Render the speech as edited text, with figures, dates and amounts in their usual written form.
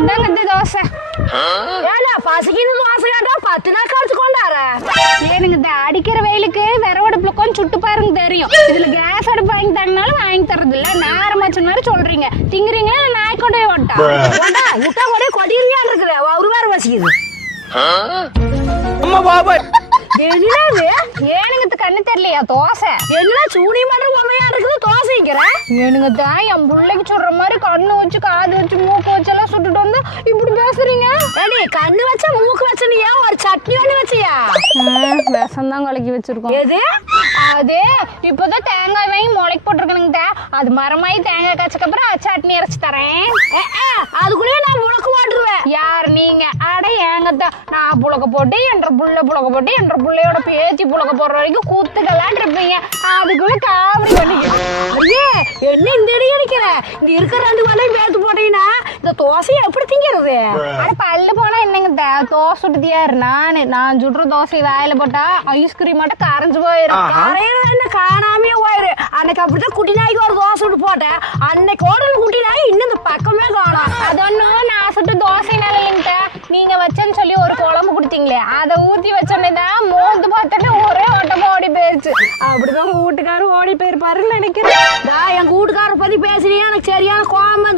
இந்தாங்க தோசை. ஏல பசிக்குன்னு தோசை கேட்டா 10 நாள் கழிச்சு கொண்டாரு. ஏனுங்க இந்த அடிக்கிற வெயிலுக்கு விறவடுப்புல கொஞ்சம் சுட்டு பாருங்க தெரியும். இதுல கேஸ் அடுப்பு வாங்கி தரனாலும் வாங்கி தரது இல்ல. நேரமாச்சு மாதிரி சொல்றீங்க. திங்குறீங்களா இல்ல நாய் கொண்டே ஓட்டா? முட்டை கொடை கொடியிருக்கான் இருக்குது. ஒரு வேற பசிக்குது. அம்மா பாபா என்னது ஏனுங்க கண்ணு தெரியலையா? தோசை என்ன சூனி மட்டும் உண்மையா இருக்குது தோசைங்கிறேன். ஏனுங்க தான் என் பிள்ளைக்கு சொல்ற மாதிரி கண்ணு வச்சு காது வச்சு மூக்கு வச்சு எல்லாம் சுட்டுட்டு வந்தா இப்படி பேசுறீங்க. ஏடி கண்ணு வச்ச மூக்கு வச்ச நீ ஏன் ஒரு சட்னி ஒண்ணு வச்சியா? விஷம் தான் கலக்கி வச்சிருக்கோம். எது அது இப்பதான் தேங்காய் வாங்கி முளைக்கு போட்டிருக்கணுங்க. அது மரமாயி தேங்காய் காய்ச்சக்கு அப்புறம் சட்னி அரைச்சு தரேன். அதுக்குள்ளே நான் முழக்கு போட்டுருவேன். யார் நீங்க? அட ஏங்கத்தான் நான் புழக்க போட்டு என்ற புள்ள புழக்க போட்டு என்ற புள்ளையோட பேச்சு புழக்க போடுற வரைக்கும் கூத்துக்கெல்லாம் இருப்பீங்க. அதுக்குள்ள காமெடி பண்ணிக்க. என்ன இந்த அடி அடிக்கிற? இந்த இருக்கிற 2 வலையும் பேத்து போட்டீங்கன்னா இந்த தோசையை எப்படி திங்கிறது? அட பல்லு போனா என்னங்க தோசை சுட்டுதியாரு? நான் சுடுற தோசை வாயில போட்டா ஐஸ்கிரீம் மட்டும் கரைஞ்சு போயிரும். என்ன காணாமே போயிரு. அன்னைக்கு அப்படித்தான் குட்டி நாய்க்கு ஒரு தோசை விட்டு போட்டேன். அன்னைக்கு ஓடல் குட்டி நாய் இன்னும் இந்த பக்கமே காணும். அது ஒண்ணும் நான் சுட்டு தோசைனால இல்லைங்க. நீங்க வச்சேன்னு சொல்லி ஒரு குழம்பு கொடுத்தீங்களே அதை ஊத்தி வச்சோன்னேதான் மோந்து பார்த்தோன்னே ஒரே ஓட்டமா ஓடி போயிருச்சு. அப்படிதான் உங்க வீட்டுக்காரர் ஓடி போயிருப்பாருன்னு நினைக்கிறேன். என் வீட்டுக்காரரை பத்தி பேசுறீங்க எனக்கு சரியான கோவம்.